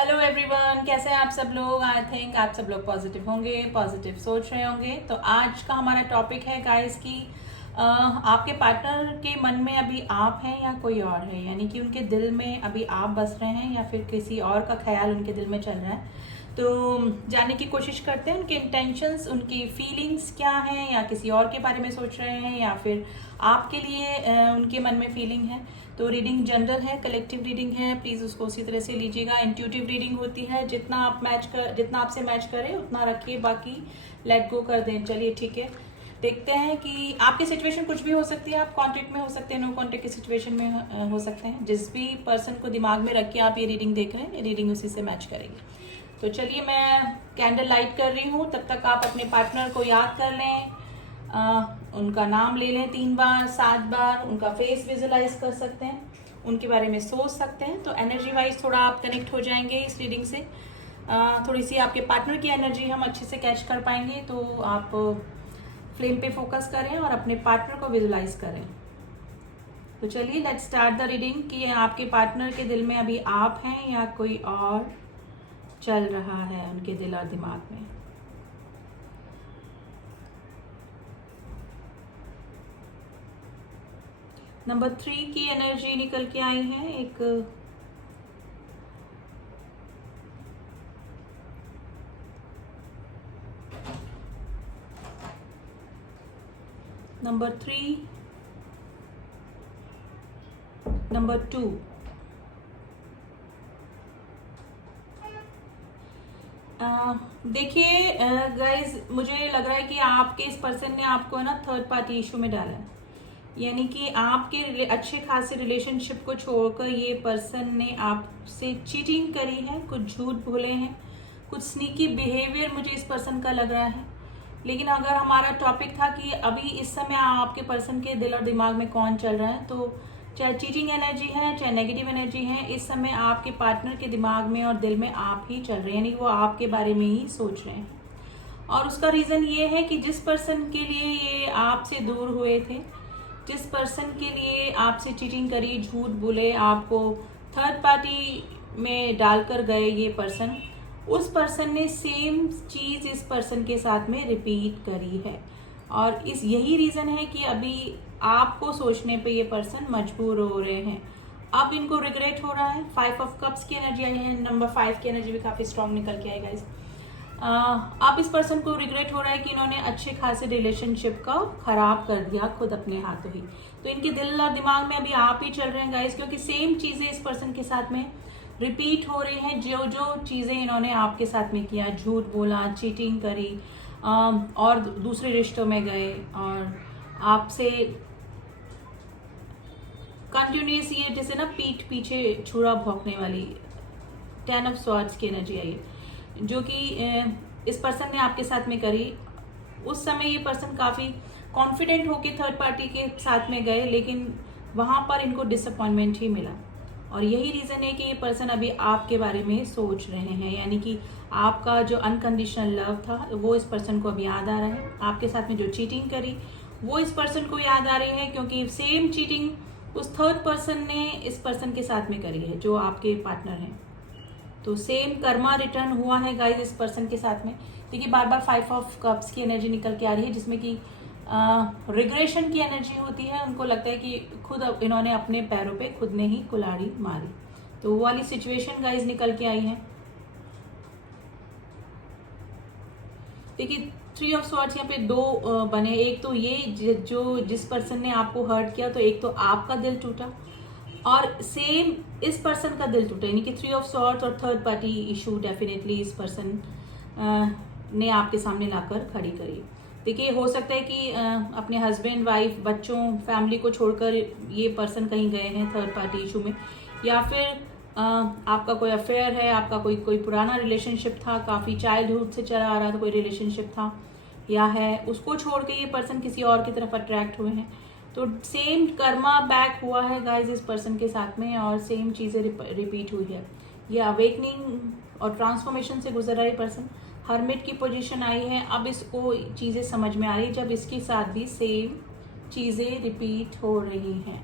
Hello everyone, कैसे हैं आप सब लोग। आई थिंक आप सब लोग पॉजिटिव होंगे, पॉजिटिव सोच रहे होंगे। तो आज का हमारा टॉपिक है गाइस कि आपके पार्टनर के मन में अभी आप हैं या कोई और है, यानी कि उनके दिल में अभी आप बस रहे हैं या फिर किसी और का ख्याल उनके दिल में चल रहा है। तो जानने की कोशिश करते हैं उनके इंटेंशंस, उनकी फीलिंग्स क्या हैं, या किसी और के बारे में सोच रहे हैं या फिर आपके लिए उनके मन में फीलिंग है। तो रीडिंग जनरल है, कलेक्टिव रीडिंग है, प्लीज़ उसको उसी तरह से लीजिएगा। इंट्यूटिव रीडिंग होती है, जितना आपसे मैच करे उतना रखिए, बाकी लेट गो कर दें। चलिए ठीक है, देखते हैं कि आपकी सिचुएशन कुछ भी हो सकती है। आप कॉन्टेक्ट में हो सकते हैं, नो कॉन्टेक्ट की सिचुएशन में हो सकते हैं। जिस भी पर्सन को दिमाग में रख के आप ये रीडिंग देख रहे हैं, रीडिंग उसी से मैच करेगी। तो चलिए मैं कैंडल लाइट कर रही हूँ, तब तक आप अपने पार्टनर को याद कर लें। उनका नाम ले लें 3 बार 7 बार, उनका फेस विजुलाइज कर सकते हैं, उनके बारे में सोच सकते हैं। तो एनर्जी वाइज थोड़ा आप कनेक्ट हो जाएंगे इस रीडिंग से। थोड़ी सी आपके पार्टनर की एनर्जी हम अच्छे से कैच कर पाएंगे। तो आप फ्लेम पे फोकस करें और अपने पार्टनर को विजुलाइज करें। तो चलिए लेट्स स्टार्ट द रीडिंग कि आपके पार्टनर के दिल में अभी आप हैं या कोई और चल रहा है उनके दिल और दिमाग में। नंबर 3 की एनर्जी निकल के आई है। एक नंबर 3, नंबर 2। देखिए गाइज, मुझे लग रहा है कि आपके इस पर्सन ने आपको ना थर्ड पार्टी इशू में डाला है, यानी कि आपके अच्छे खासे रिलेशनशिप को छोड़कर ये पर्सन ने आपसे चीटिंग करी है, कुछ झूठ बोले हैं, कुछ स्नीकी बिहेवियर मुझे इस पर्सन का लग रहा है। लेकिन अगर हमारा टॉपिक था कि अभी इस समय आपके पर्सन के दिल और दिमाग में कौन चल रहा है, तो चाहे चीटिंग एनर्जी है चाहे नेगेटिव एनर्जी है, इस समय आपके पार्टनर के दिमाग में और दिल में आप ही चल रहे हैं, यानी वो आपके बारे में ही सोच रहे हैं। और उसका रीज़न ये है कि जिस पर्सन के लिए ये आपसे दूर हुए थे, जिस पर्सन के लिए आपसे चीटिंग करी, झूठ बोले, आपको थर्ड पार्टी में डालकर गए ये पर्सन, उस पर्सन ने सेम चीज़ इस पर्सन के साथ में रिपीट करी है। और यही रीज़न है कि अभी आपको सोचने पे ये पर्सन मजबूर हो रहे हैं। अब इनको रिग्रेट हो रहा है। 5 ऑफ कप्स की एनर्जी आई है, नंबर 5 की एनर्जी भी काफ़ी स्ट्रांग निकल के आई गाइस। अब इस पर्सन को रिग्रेट हो रहा है कि इन्होंने अच्छे खासे रिलेशनशिप का खराब कर दिया खुद अपने हाथों ही। तो इनके दिल और दिमाग में अभी आप ही चल रहे हैं गाइस, क्योंकि सेम चीज़ें इस पर्सन के साथ में रिपीट हो रही हैं। जो जो चीज़ें इन्होंने आपके साथ में किया, झूठ बोला, चीटिंग करी, और दूसरे रिश्तों में गए और आपसे कंटिन्यूस, ये जैसे ना पीठ पीछे छुरा भौंकने वाली 10 ऑफ स्वॉर्ड्स की एनर्जी आई है, जो कि इस पर्सन ने आपके साथ में करी। उस समय ये पर्सन काफ़ी कॉन्फिडेंट होके थर्ड पार्टी के साथ में गए, लेकिन वहाँ पर इनको डिसअपॉइंटमेंट ही मिला। और यही रीज़न है कि ये पर्सन अभी आपके बारे में सोच रहे हैं, यानी कि आपका जो अनकंडीशनल लव था वो इस पर्सन को अभी याद आ रहा है। आपके साथ में जो चीटिंग करी वो इस पर्सन को याद आ रही है, क्योंकि सेम चीटिंग उस थर्ड पर्सन ने इस पर्सन के साथ में करी है जो आपके पार्टनर हैं। तो सेम कर्मा रिटर्न हुआ है गाइस इस पर्सन के साथ में। देखिए बार बार 5 ऑफ कप्स की एनर्जी निकल के आ रही है, जिसमें कि रिग्रेशन की एनर्जी होती है। उनको लगता है कि खुद इन्होंने अपने पैरों पे खुद ने ही कुल्हाड़ी मारी। तो वो वाली सिचुएशन गाइस निकल के आई है। देखिए 3 ऑफ स्वॉर्ड्स यहाँ पे 2 बने। एक तो ये जो जिस पर्सन ने आपको हर्ट किया, तो एक तो आपका दिल टूटा और सेम इस पर्सन का दिल टूटा, यानी कि 3 ऑफ स्वॉर्ड्स और थर्ड पार्टी इशू डेफिनेटली इस पर्सन ने आपके सामने लाकर खड़ी करी। देखिए हो सकता है कि अपने हस्बैंड, वाइफ, बच्चों, फैमिली को छोड़कर ये पर्सन कहीं गए हैं थर्ड पार्टी इशू में, या फिर आपका कोई अफेयर है, आपका कोई पुराना रिलेशनशिप था, काफ़ी चाइल्डहुड से चला आ रहा था कोई रिलेशनशिप था या है, उसको छोड़ के ये पर्सन किसी और की तरफ अट्रैक्ट हुए हैं। तो सेम कर्मा बैक हुआ है गाइस इस पर्सन के साथ में, और सेम चीज़ें रिपीट हुई है। ये अवेकनिंग और ट्रांसफॉर्मेशन से गुजर रहा है पर्सन। हर्मिट की पोजीशन आई है। अब इसको चीज़ें समझ में आ रही है जब इसके साथ भी सेम चीज़ें रिपीट हो रही हैं।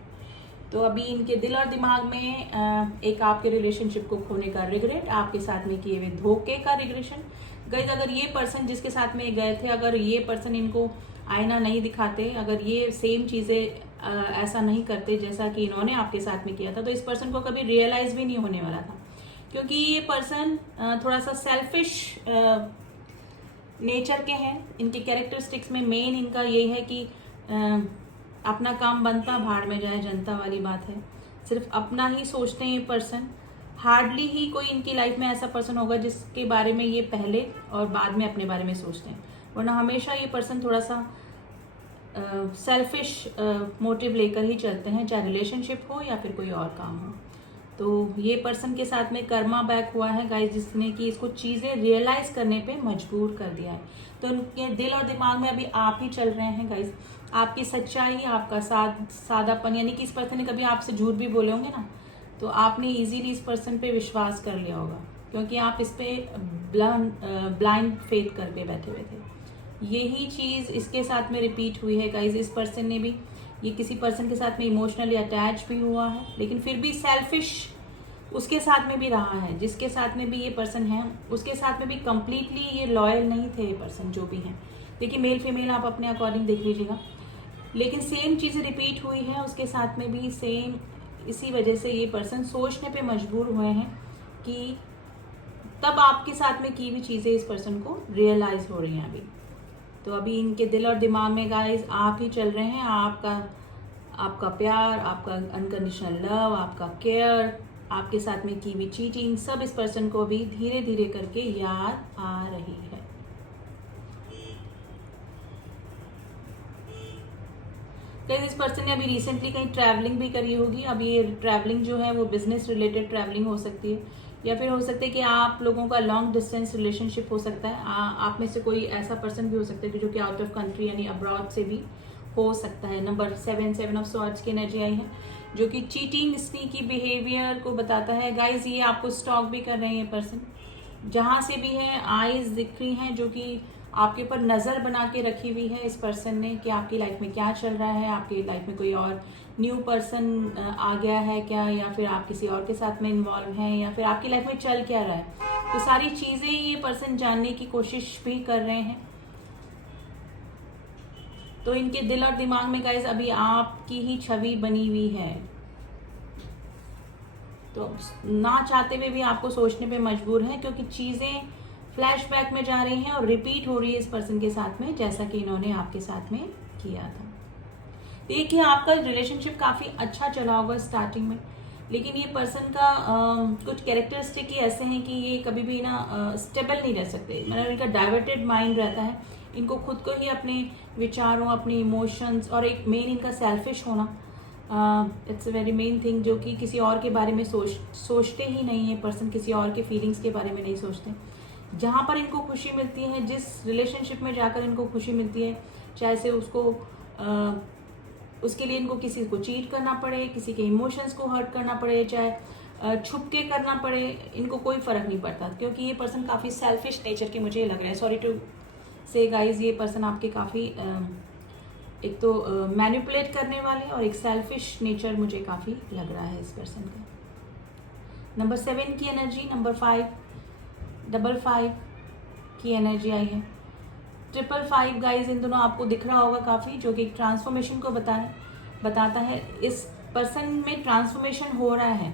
तो अभी इनके दिल और दिमाग में एक आपके रिलेशनशिप को खोने का रिग्रेट, आपके साथ में किए हुए धोखे का रिग्रेशन। गाइस अगर ये पर्सन जिसके साथ में गए थे, अगर ये पर्सन इनको आईना नहीं दिखाते, अगर ये सेम चीजें ऐसा नहीं करते जैसा कि इन्होंने आपके साथ में किया था, तो इस पर्सन को कभी रियलाइज भी नहीं होने वाला था। क्योंकि ये पर्सन थोड़ा सा सेल्फिश नेचर के हैं। इनके कैरेक्टरिस्टिक्स में मेन इनका यही है कि अपना काम बनता भाड़ में जाए जनता वाली बात है। सिर्फ अपना ही सोचते हैं ये पर्सन। हार्डली ही कोई इनकी लाइफ में ऐसा पर्सन होगा जिसके बारे में ये पहले और बाद में अपने बारे में सोचते हैं, वरना हमेशा ये पर्सन थोड़ा सा सेल्फिश मोटिव लेकर ही चलते हैं, चाहे रिलेशनशिप हो या फिर कोई और काम हो। तो ये पर्सन के साथ में कर्मा बैक हुआ है गाइस, जिसने कि इसको चीजें रियलाइज करने पे मजबूर कर दिया है। तो उनके दिल और दिमाग में अभी आप ही चल रहे हैं गाइस। आपकी सच्चाई, आपका सादापन, यानी कि इस पर्सन ने कभी आपसे झूठ भी बोले होंगे ना, तो आपने इजीली इस पर्सन पे विश्वास कर लिया होगा, क्योंकि आप इस पे ब्लाइंड फेथ करके बैठे हुए थे। यही चीज इसके साथ में रिपीट हुई है गाइस। इस पर्सन ने भी, ये किसी पर्सन के साथ में इमोशनली अटैच भी हुआ है, लेकिन फिर भी सेल्फिश उसके साथ में भी रहा है। जिसके साथ में भी ये पर्सन है, उसके साथ में भी कंप्लीटली ये लॉयल नहीं थे ये पर्सन जो भी हैं। देखिए मेल फीमेल आप अपने अकॉर्डिंग देख लीजिएगा, लेकिन सेम चीजें रिपीट हुई है उसके साथ में भी सेम। इसी वजह से ये पर्सन सोचने पे मजबूर हुए हैं कि तब आपके साथ में की हुई चीजें इस पर्सन को रियलाइज हो रही हैं अभी। तो अभी इनके दिल और दिमाग में गाइस आप ही चल रहे हैं। आपका प्यार, आपका अनकंडीशनल लव, आपका केयर, आपके साथ में की हुई चीटिंग, सब इस पर्सन को अभी धीरे धीरे करके याद आ रही है। इस पर्सन ने अभी रिसेंटली कहीं ट्रैवलिंग भी करी होगी। अभी ये ट्रैवलिंग जो है वो बिजनेस रिलेटेड ट्रैवलिंग हो सकती है, या फिर हो सकता है कि आप लोगों का लॉन्ग डिस्टेंस रिलेशनशिप हो सकता है। आप में से कोई ऐसा पर्सन भी हो सकता है जो कि आउट ऑफ कंट्री यानी अब्रॉड से भी हो सकता है। नंबर 7 ऑफ स्वॉर्ड्स की एनर्जी आई है, जो कि चीटिंग, स्नीकी बिहेवियर को बताता है गाइज। ये आपको स्टॉक भी कर रहे हैं ये पर्सन, जहां से भी है आईज दिख रही हैं, जो कि आपके ऊपर नजर बना के रखी हुई है इस पर्सन ने कि आपकी लाइफ में क्या चल रहा है, आपकी लाइफ में कोई और न्यू पर्सन आ गया है क्या, या फिर आप किसी और के साथ में इन्वॉल्व हैं, या फिर आपकी लाइफ में चल क्या रहा है। तो सारी चीजें ये पर्सन जानने की कोशिश भी कर रहे हैं। तो इनके दिल और दिमाग में गाइस अभी आपकी ही छवि बनी हुई है। तो ना चाहते हुए भी आपको सोचने पे मजबूर है, क्योंकि चीजें फ्लैशबैक में जा रही हैं और रिपीट हो रही है इस पर्सन के साथ में, जैसा कि इन्होंने आपके साथ में किया था। देखिए आपका रिलेशनशिप काफी अच्छा चला होगा स्टार्टिंग में, लेकिन ये पर्सन का कुछ कैरेक्टरिस्टिक ही ऐसे हैं कि ये कभी भी ना स्टेबल नहीं रह सकते। मतलब इनका डाइवर्टेड माइंड रहता है, इनको खुद को ही अपने विचारों, अपने इमोशंस, और एक मेन इनका सेल्फिश होना, it's a very main thing, जो कि किसी और के बारे में सोचते ही नहीं है पर्सन, किसी और के फीलिंग्स के बारे में नहीं सोचते। जहाँ पर इनको खुशी मिलती है, जिस रिलेशनशिप में जाकर इनको खुशी मिलती है, चाहे से उसको उसके लिए इनको किसी को चीट करना पड़े, किसी के इमोशंस को हर्ट करना पड़े, चाहे छुप के करना पड़े, इनको कोई फर्क नहीं पड़ता, क्योंकि ये पर्सन काफ़ी सेल्फिश नेचर के मुझे लग रहा है। सॉरी टू से गाइज, ये पर्सन आपके काफ़ी एक तो मैनिपुलेट करने वाले और एक सेल्फिश नेचर मुझे काफ़ी लग रहा है इस पर्सन का। नंबर 7 की एनर्जी, नंबर 5 की एनर्जी आई है। 555 गाइज, इन दोनों आपको दिख रहा होगा काफ़ी, जो कि एक ट्रांसफॉर्मेशन को बताता है। इस पर्सन में ट्रांसफॉर्मेशन हो रहा है,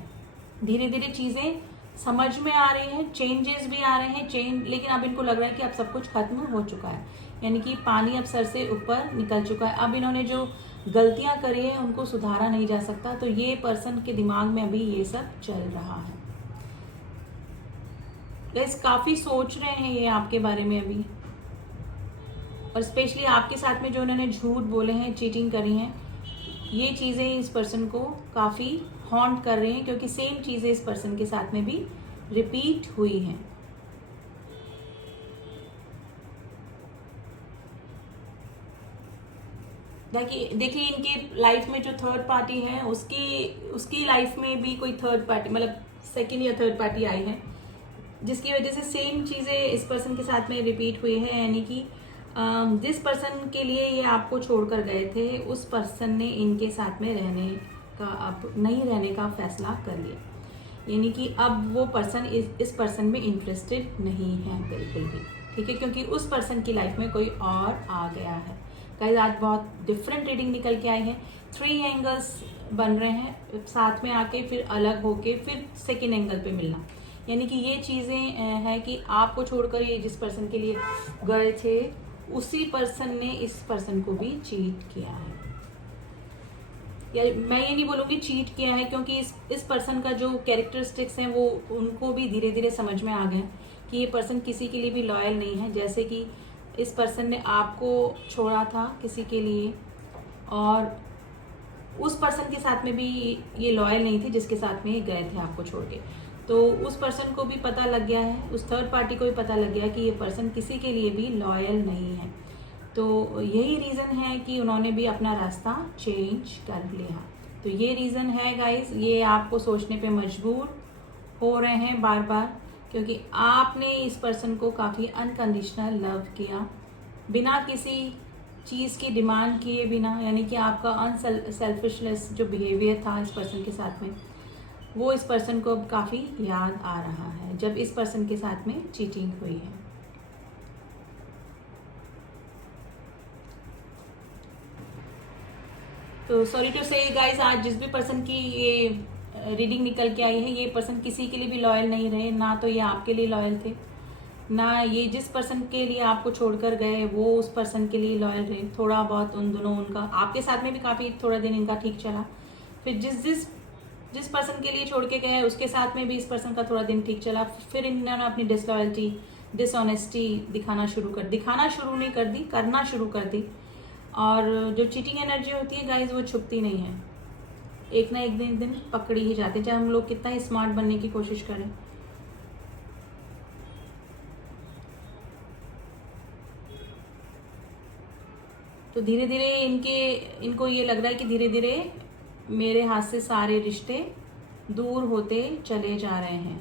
धीरे धीरे चीज़ें समझ में आ रही हैं, चेंजेस भी आ रहे हैं लेकिन अब इनको लग रहा है कि अब सब कुछ खत्म हो चुका है, यानी कि पानी अब सर से ऊपर निकल चुका है। अब इन्होंने जो गलतियां करी है उनको सुधारा नहीं जा सकता। तो ये पर्सन के दिमाग में अभी ये सब चल रहा है। गाइस काफ़ी सोच रहे हैं ये आपके बारे में अभी, और स्पेशली आपके साथ में जो उन्होंने झूठ बोले हैं, चीटिंग करी हैं, ये चीज़ें इस पर्सन को काफ़ी हॉन्ट कर रही हैं, क्योंकि सेम चीज़ें इस पर्सन के साथ में भी रिपीट हुई हैं। देखिए इनके लाइफ में जो थर्ड पार्टी है, उसकी लाइफ में भी कोई थर्ड पार्टी, मतलब सेकेंड या थर्ड पार्टी आई है, जिसकी वजह से सेम चीज़ें इस पर्सन के साथ में रिपीट हुई है। यानी कि जिस पर्सन के लिए ये आपको छोड़कर गए थे, उस पर्सन ने इनके साथ में रहने का अब नहीं रहने का फैसला कर लिया, यानी कि अब वो पर्सन इस पर्सन में इंटरेस्टेड नहीं है बिल्कुल भी, ठीक है, क्योंकि उस पर्सन की लाइफ में कोई और आ गया है। गाइस आज बहुत डिफरेंट रीडिंग निकल के आई है, 3 एंगल्स बन रहे हैं साथ में आके, फिर अलग होके फिर सेकेंड एंगल पे मिलना, यानी कि ये चीज़ें हैं कि आपको छोड़कर ये जिस पर्सन के लिए गए थे उसी पर्सन ने इस पर्सन को भी चीट किया है। या मैं ये नहीं बोलूँगी चीट किया है, क्योंकि इस पर्सन का जो कैरेक्टरिस्टिक्स हैं वो उनको भी धीरे धीरे समझ में आ गए कि ये पर्सन किसी के लिए भी लॉयल नहीं है। जैसे कि इस पर्सन ने आपको छोड़ा था किसी के लिए, और उस पर्सन के साथ में भी ये लॉयल नहीं थे जिसके साथ में ये गए थे आपको छोड़ के। तो उस पर्सन को भी पता लग गया है, उस थर्ड पार्टी को भी पता लग गया कि ये पर्सन किसी के लिए भी लॉयल नहीं है। तो यही रीज़न है कि उन्होंने भी अपना रास्ता चेंज कर लिया। तो ये रीज़न है गाइस, ये आपको सोचने पे मजबूर हो रहे हैं बार बार, क्योंकि आपने इस पर्सन को काफ़ी अनकंडीशनल लव किया, बिना किसी चीज़ की डिमांड किए बिना, यानी कि आपका अनसेल्फिशनेस जो बिहेवियर था इस पर्सन के साथ में, वो इस पर्सन को अब काफ़ी याद आ रहा है जब इस पर्सन के साथ में चीटिंग हुई है। तो सॉरी टू से गाइस, आज जिस भी पर्सन की ये रीडिंग निकल के आई है, ये पर्सन किसी के लिए भी लॉयल नहीं रहे, ना तो ये आपके लिए लॉयल थे, ना ये जिस पर्सन के लिए आपको छोड़कर गए वो उस पर्सन के लिए लॉयल रहे। थोड़ा बहुत उन दोनों, उनका आपके साथ में भी काफ़ी थोड़ा दिन इनका ठीक चला, फिर जिस पर्सन के लिए छोड़ के गए उसके साथ में भी इस पर्सन का थोड़ा दिन ठीक चला, फिर इन्होंने अपनी डिसलॉयल्टी, डिसऑनेस्टी दिखाना शुरू नहीं कर दी, करना शुरू कर दी। और जो चीटिंग एनर्जी होती है गाइज, वो छुपती नहीं है, एक ना एक दिन पकड़ी ही जाती है, चाहे हम लोग कितना ही स्मार्ट बनने की कोशिश करें। तो धीरे धीरे इनको ये लग रहा है कि धीरे धीरे मेरे हाथ से सारे रिश्ते दूर होते चले जा रहे हैं।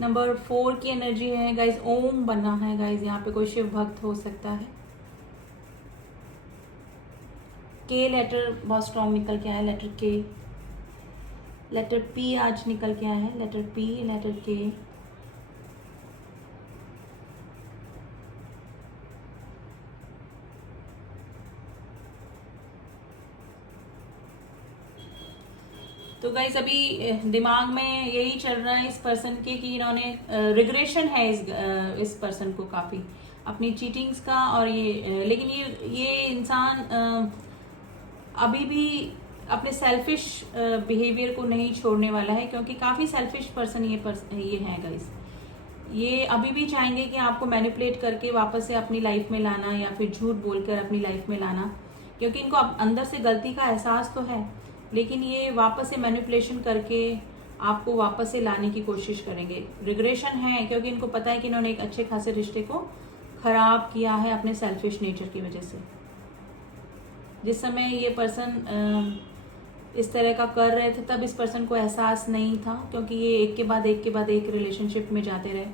नंबर 4 की एनर्जी है गाइज, ओम बना है गाइज, यहाँ पे कोई शिव भक्त हो सकता है। के लेटर बहुत स्ट्रॉन्ग निकल के आया, लेटर के, लेटर पी आज निकल के आया है, लेटर पी, लेटर के। तो गाइस अभी दिमाग में यही चल रहा है इस पर्सन के कि इन्होंने रिग्रेशन है इस पर्सन को काफ़ी अपनी चीटिंग्स का, और ये लेकिन ये इंसान अभी भी अपने सेल्फिश बिहेवियर को नहीं छोड़ने वाला है, क्योंकि काफ़ी सेल्फिश पर्सन ये है गाइस। ये अभी भी चाहेंगे कि आपको मैनिपुलेट करके वापस से अपनी लाइफ में लाना, या फिर झूठ बोलकर अपनी लाइफ में लाना, क्योंकि इनको अंदर से गलती का एहसास तो है, लेकिन ये वापस से मैनिपुलेशन करके आपको वापस से लाने की कोशिश करेंगे। रिग्रेशन है क्योंकि इनको पता है कि इन्होंने एक अच्छे खासे रिश्ते को खराब किया है अपने सेल्फिश नेचर की वजह से। जिस समय ये पर्सन इस तरह का कर रहे थे तब इस पर्सन को एहसास नहीं था, क्योंकि ये एक के बाद एक रिलेशनशिप में जाते रहे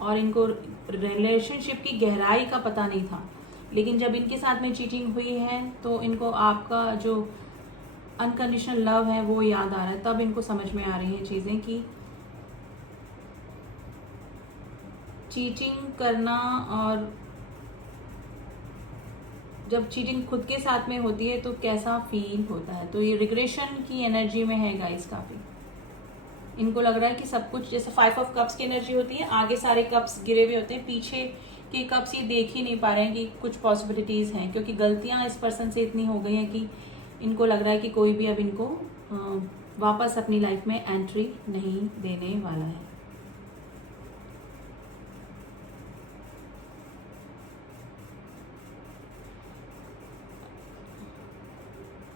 और इनको रिलेशनशिप की गहराई का पता नहीं था। लेकिन जब इनके साथ में चीटिंग हुई है तो इनको आपका जो अनकंडीशनल लव है वो याद आ रहा है, तब इनको समझ में आ रही है चीज़ें कि चीटिंग करना, और जब चीटिंग खुद के साथ में होती है तो कैसा फील होता है। तो ये रिग्रेशन की एनर्जी में है गाइस काफ़ी। इनको लग रहा है कि सब कुछ, जैसे 5 ऑफ कप्स की एनर्जी होती है, आगे सारे कप्स गिरे हुए होते हैं, पीछे के कप्स ये देख ही नहीं पा रहे हैं कि कुछ पॉसिबिलिटीज़ हैं, क्योंकि गलतियां इस पर्सन से इतनी हो गई हैं कि इनको लग रहा है कि कोई भी अब इनको वापस अपनी लाइफ में एंट्री नहीं देने वाला है।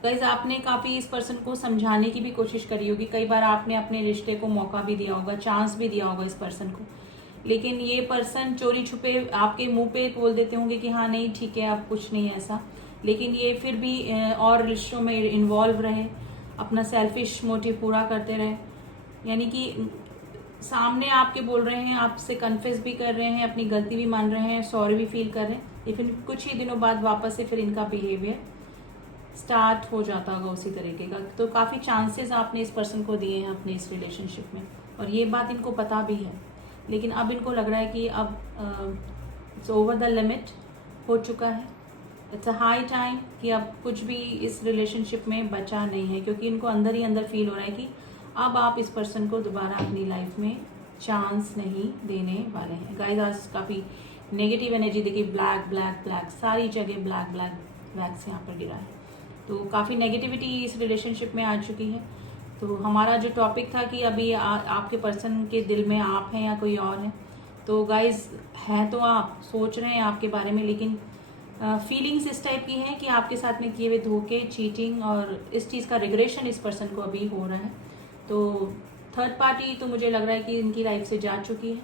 गाइज आपने काफ़ी इस पर्सन को समझाने की भी कोशिश करी होगी, कई बार आपने अपने रिश्ते को मौका भी दिया होगा, चांस भी दिया होगा इस पर्सन को, लेकिन ये पर्सन चोरी छुपे आपके मुंह पे बोल देते होंगे कि हाँ नहीं ठीक है अब कुछ नहीं ऐसा, लेकिन ये फिर भी और रिश्तों में इन्वॉल्व रहे, अपना सेल्फिश मोटिव पूरा करते रहे। यानी कि सामने आपके बोल रहे हैं, आपसे कन्फेस भी कर रहे हैं, अपनी गलती भी मान रहे हैं, सॉरी भी फील कर रहे हैं, लेकिन कुछ ही दिनों बाद वापस से फिर इनका बिहेवियर स्टार्ट हो जाता होगा उसी तरीके का। तो काफ़ी चांसेस आपने इस पर्सन को दिए हैं अपने इस रिलेशनशिप में, और ये बात इनको पता भी है, लेकिन अब इनको लग रहा है कि अब इट्स ओवर द लिमिट हो चुका है। इट्स अ हाई टाइम कि अब कुछ भी इस रिलेशनशिप में बचा नहीं है, क्योंकि इनको अंदर ही अंदर फील हो रहा है कि अब आप इस पर्सन को दोबारा अपनी लाइफ में चांस नहीं देने वाले हैं। गाइस आज काफ़ी नेगेटिव एनर्जी देखिए, ब्लैक ब्लैक ब्लैक, सारी जगह ब्लैक ब्लैक ब्लैक से यहाँ पर गिरा है। तो काफ़ी नेगेटिविटी इस रिलेशनशिप में आ चुकी है। तो हमारा जो टॉपिक था कि अभी आपके पर्सन के दिल में आप हैं या कोई और है, तो गाइज हैं तो आप सोच रहे हैं आपके बारे में, लेकिन फीलिंग्स इस टाइप की हैं कि आपके साथ में किए हुए धोखे, चीटिंग और इस चीज़ का रिग्रेशन इस पर्सन को अभी हो रहा है। तो थर्ड पार्टी तो मुझे लग रहा है कि इनकी लाइफ से जा चुकी है,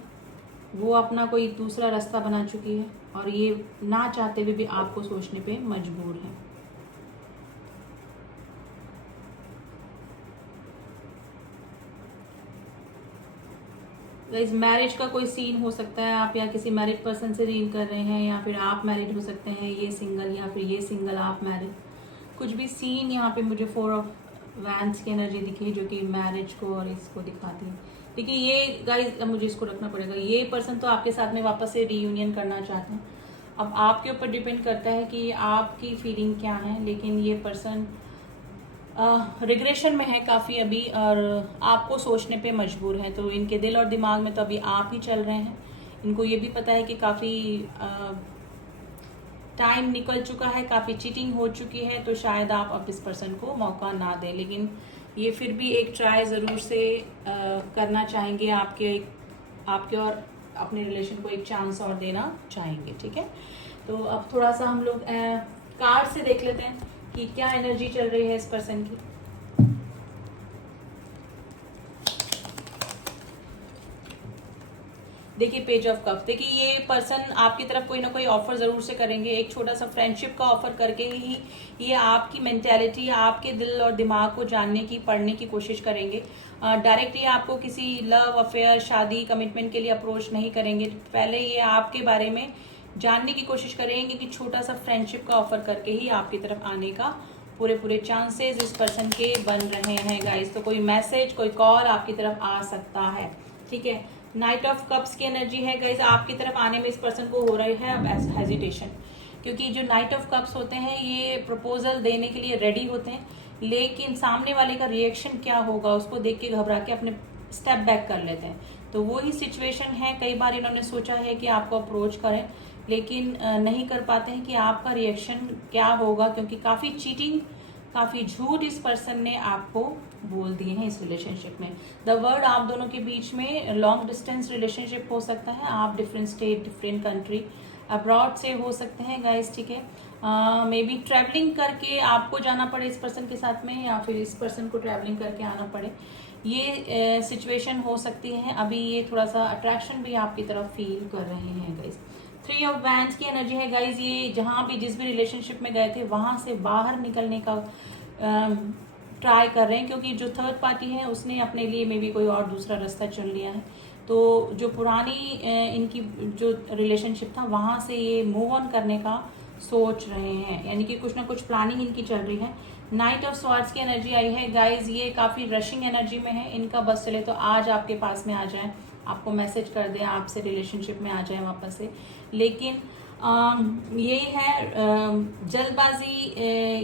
वो अपना कोई दूसरा रास्ता बना चुकी है, और ये ना चाहते हुए भी आपको सोचने पे मजबूर है। गाइस मैरिज का कोई सीन हो सकता है, आप या किसी मैरिड पर्सन से डील कर रहे हैं, या फिर आप मैरिड हो सकते हैं, ये सिंगल, या फिर ये सिंगल आप मैरिड, कुछ भी सीन यहाँ पे मुझे 4 ऑफ वैंड्स की एनर्जी दिखी जो कि मैरिज को और इसको दिखाती है। देखिए ये गाइस मुझे इसको रखना पड़ेगा, ये पर्सन तो आपके साथ में वापस से रीयूनियन करना चाहते हैं। अब आपके ऊपर डिपेंड करता है कि आपकी फीलिंग क्या है, लेकिन ये पर्सन रिग्रेशन में है काफ़ी अभी, और आपको सोचने पे मजबूर है। तो इनके दिल और दिमाग में तो अभी आप ही चल रहे हैं। इनको ये भी पता है कि काफ़ी टाइम निकल चुका है, काफ़ी चीटिंग हो चुकी है, तो शायद आप अब इस पर्सन को मौका ना दें, लेकिन ये फिर भी एक ट्राई ज़रूर से करना चाहेंगे आपके और अपने रिलेशन को एक चांस और देना चाहेंगे। ठीक है, तो अब थोड़ा सा हम लोग कार्ड से देख लेते हैं कि क्या एनर्जी चल रही है इस पर्सन की। देखिए पेज ऑफ कप्स, देखिए ये पर्सन आपकी तरफ कोई ना कोई ऑफर जरूर से करेंगे, एक छोटा सा फ्रेंडशिप का ऑफर करके ही ये आपकी मेंटेलिटी, आपके दिल और दिमाग को जानने की, पढ़ने की कोशिश करेंगे। डायरेक्टली आपको किसी लव अफेयर, शादी, कमिटमेंट के लिए अप्रोच नहीं करेंगे। पहले ये आपके बारे में जानने की कोशिश करेंगे कि छोटा सा फ्रेंडशिप का ऑफर करके ही आपकी तरफ आने का पूरे चांसेस इस पर्सन के बन रहे हैं गाइस। तो कोई मैसेज, कोई कॉल आपकी तरफ आ सकता है। ठीक है, नाइट ऑफ कप्स की एनर्जी है गाइस, आपकी तरफ आने में इस पर्सन को हो रही है अब हेजिटेशन, क्योंकि जो नाइट ऑफ कप्स होते हैं ये प्रपोजल देने के लिए रेडी होते हैं, लेकिन सामने वाले का रिएक्शन क्या होगा उसको देख के घबरा के अपने स्टेप बैक कर लेते हैं। तो वही सिचुएशन है, कई बार इन्होंने सोचा है कि आपको अप्रोच करें, लेकिन नहीं कर पाते हैं कि आपका रिएक्शन क्या होगा, क्योंकि काफ़ी चीटिंग, काफ़ी झूठ इस पर्सन ने आपको बोल दिए हैं इस रिलेशनशिप में। द वर्ड आप दोनों के बीच में लॉन्ग डिस्टेंस रिलेशनशिप हो सकता है, आप different state, different country, abroad से हो सकते हैं गाइस। ठीक है, मे बी ट्रैवलिंग करके आपको जाना पड़े इस पर्सन के साथ में, या फिर इस पर्सन को ट्रैवलिंग करके आना पड़े, ये सिचुएशन हो सकती है। अभी ये थोड़ा सा अट्रैक्शन भी आपकी तरफ फील कर रहे हैं गाइस। 3 ऑफ वैंड्स की एनर्जी है गाइज, ये जहाँ भी जिस भी रिलेशनशिप में गए थे वहां से बाहर निकलने का ट्राई कर रहे हैं, क्योंकि जो थर्ड पार्टी है उसने अपने लिए मे बी कोई और दूसरा रास्ता चुन लिया है। तो जो पुरानी इनकी जो रिलेशनशिप था वहां से ये मूव ऑन करने का सोच रहे हैं, यानी कि कुछ ना कुछ प्लानिंग इनकी चल रही है। नाइट ऑफ स्वॉर्ड्स की एनर्जी आई है गाइज, ये काफ़ी रशिंग एनर्जी में है, इनका बस चले तो आज आपके पास में आ जाए, आपको मैसेज कर दें, आपसे रिलेशनशिप में आ जाए वापस से, लेकिन ये है जल्दबाजी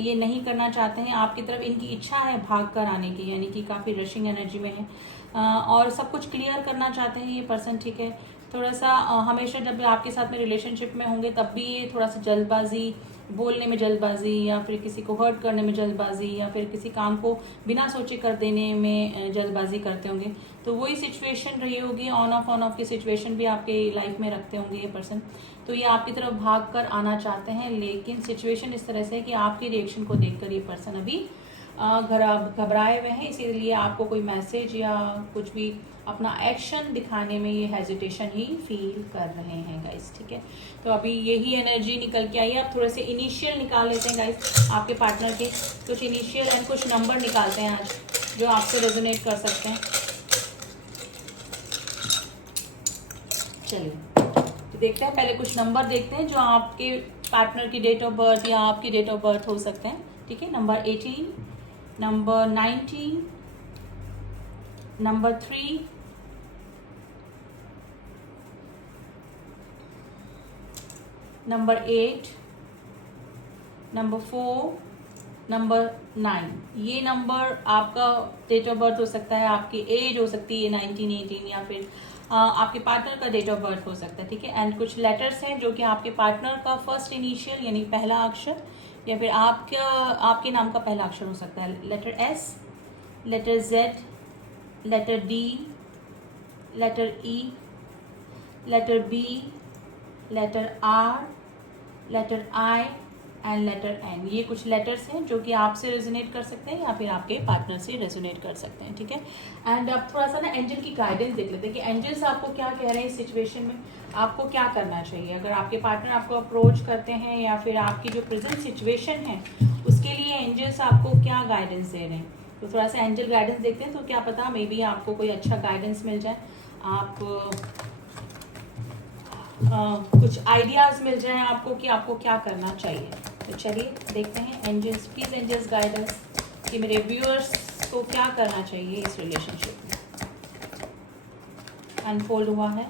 ये नहीं करना चाहते हैं। आपकी तरफ इनकी इच्छा है भाग कर आने की, यानी कि काफ़ी रशिंग एनर्जी में है, और सब कुछ क्लियर करना चाहते हैं ये पर्सन। ठीक है, थोड़ा सा हमेशा जब आपके साथ में रिलेशनशिप में होंगे तब भी ये थोड़ा सा जल्दबाजी, बोलने में जल्दबाजी, या फिर किसी को हर्ट करने में जल्दबाजी, या फिर किसी काम को बिना सोचे कर देने में जल्दबाजी करते होंगे। तो वही सिचुएशन रही होगी, ऑन ऑफ की सिचुएशन भी आपके लाइफ में रखते होंगे ये पर्सन। तो ये आपकी तरफ भाग कर आना चाहते हैं, लेकिन सिचुएशन इस तरह से है कि आपके रिएक्शन को देखकर ये पर्सन अभी घबराए हुए हैं, इसीलिए आपको कोई मैसेज या कुछ भी अपना एक्शन दिखाने में ये हेजिटेशन ही फील कर रहे हैं गाइस। ठीक है, तो अभी यही एनर्जी निकल के आई है। आप थोड़े से इनिशियल निकाल लेते हैं गाइस, आपके पार्टनर के कुछ इनिशियल एंड कुछ नंबर निकालते हैं आज जो आपसे रेजोनेट कर सकते हैं। चलिए तो देखते हैं, पहले कुछ नंबर देखते हैं जो आपके पार्टनर की डेट ऑफ बर्थ या आपकी डेट ऑफ बर्थ हो सकते हैं। ठीक है, number 18, number 19, number 3, number 8, number 4, number 9। ये नंबर आपका डेट ऑफ बर्थ हो सकता है, आपकी एज हो सकती है 19, 18, या फिर आपके पार्टनर का डेट ऑफ बर्थ हो सकता है। ठीक है, एंड कुछ लेटर्स हैं जो कि आपके पार्टनर का फर्स्ट इनिशियल यानी पहला अक्षर, या फिर आपके नाम का पहला अक्षर हो सकता है। Letter S, letter Z, letter D, letter E, letter B, letter R, letter I and letter N. ये कुछ लेटर्स हैं जो कि आपसे रेजोनेट कर सकते हैं या फिर आपके पार्टनर से रेजोनेट कर सकते हैं। ठीक है, एंड अब थोड़ा सा ना एंजल की गाइडेंस देख लेते हैं कि एंजल्स आपको क्या कह रहे हैं इस सिचुएशन में, आपको क्या करना चाहिए। अगर आपके पार्टनर आपको अप्रोच करते हैं या फिर आपकी जो प्रेजेंट सिचुएशन है उसके लिए एंजल्स आपको क्या गाइडेंस दे रहे हैं, तो थोड़ा सा एंजल गाइडेंस देखते हैं। तो क्या पता मे बी आपको कोई अच्छा गाइडेंस मिल जाए, आप कुछ आइडियाज मिल जाए आपको कि आपको क्या करना चाहिए। तो चलिए देखते हैं एंजल्स, प्लीज एंजल्स गाइडेंस कि मेरे व्यूअर्स को क्या करना चाहिए इस रिलेशनशिप में। अनफोल्ड हुआ है,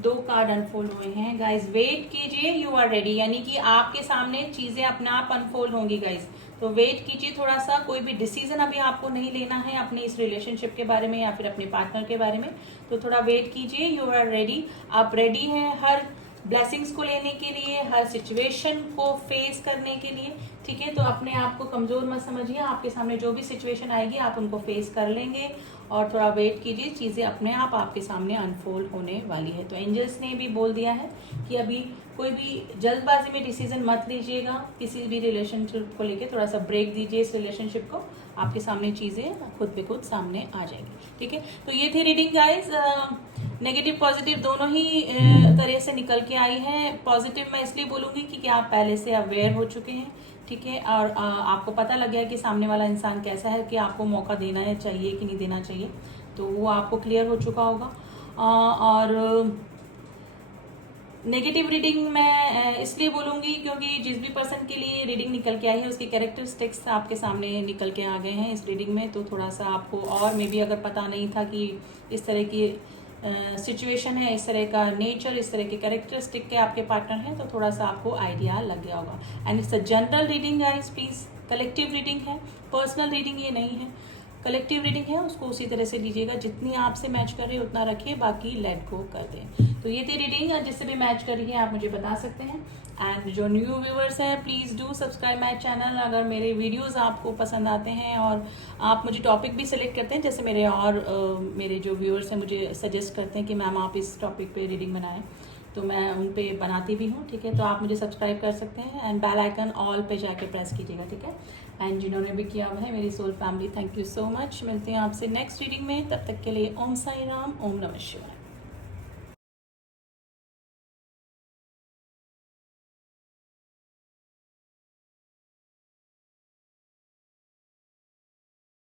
2 कार्ड अनफोल्ड हुए हैं। गाइज वेट कीजिए, यू आर रेडी, यानी कि आपके सामने चीजें अपने आप अनफोल्ड होंगी गाइज। तो वेट कीजिए थोड़ा सा, कोई भी डिसीजन अभी आपको नहीं लेना है अपने इस रिलेशनशिप के बारे में या फिर अपने पार्टनर के बारे में। तो थोड़ा वेट कीजिए, यू आर रेडी, आप रेडी हैं हर ब्लेसिंग्स को लेने के लिए, हर सिचुएशन को फेस करने के लिए। ठीक है, तो अपने आप को कमजोर मत समझिए, आपके सामने जो भी सिचुएशन आएगी आप उनको फेस कर लेंगे। और थोड़ा वेट कीजिए, चीजें अपने आप आपके सामने अनफोल्ड होने वाली है। तो एंजल्स ने भी बोल दिया है कि अभी कोई भी जल्दबाजी में डिसीजन मत लीजिएगा, किसी भी रिलेशनशिप को लेके थोड़ा सा ब्रेक दीजिए इस रिलेशनशिप को, आपके सामने चीजें खुद पे खुद सामने आ जाएंगी। ठीक है, तो ये थी रीडिंग गाइज, नेगेटिव पॉजिटिव दोनों ही तरह से निकल के आई है। पॉजिटिव मैं इसलिए बोलूंगी कि आप पहले से अवेयर हो चुके हैं। ठीक है, और आपको पता लग गया कि सामने वाला इंसान कैसा है, कि आपको मौका देना चाहिए कि नहीं देना चाहिए, तो वो आपको क्लियर हो चुका होगा। और नेगेटिव रीडिंग मैं इसलिए बोलूंगी क्योंकि जिस भी पर्सन के लिए रीडिंग निकल के आई है उसकी कैरेक्टरिस्टिक्स आपके सामने निकल के आ गए हैं इस रीडिंग में। तो थोड़ा सा आपको और मे बी अगर पता नहीं था कि इस तरह की सिचुएशन है, इस तरह का नेचर, इस तरह के कैरेक्टरिस्टिक के आपके पार्टनर हैं, तो थोड़ा सा आपको आइडिया लग गया होगा। And it's a general reading guys, please collective reading है, पर्सनल रीडिंग ये नहीं है। कलेक्टिव रीडिंग है, उसको उसी तरह से लीजिएगा, जितनी आपसे मैच कर रही है उतना रखिए, बाकी लेट गो कर दें। तो ये थी रीडिंग, जिससे भी मैच कर रही है आप मुझे बता सकते हैं। एंड जो न्यू व्यूवर्स हैं please do subscribe my channel. अगर मेरे वीडियोस आपको पसंद आते हैं और आप मुझे टॉपिक भी सिलेक्ट करते हैं, जैसे मेरे जो व्यूअर्स हैं मुझे सजेस्ट करते हैं कि मैम आप इस टॉपिक पे रीडिंग बनाएं, तो मैं उन पे बनाती भी हूँ। ठीक है, तो आप मुझे सब्सक्राइब कर सकते हैं एंड बेल आइकन ऑल पे जाके प्रेस कीजिएगा। ठीक है, एंड जिन्होंने भी किया हुआ है मेरी soul family, thank you so much. मिलते हैं आपसे नेक्स्ट रीडिंग में, तब तक के लिए ओम साई राम, ओम नमः शिवाय।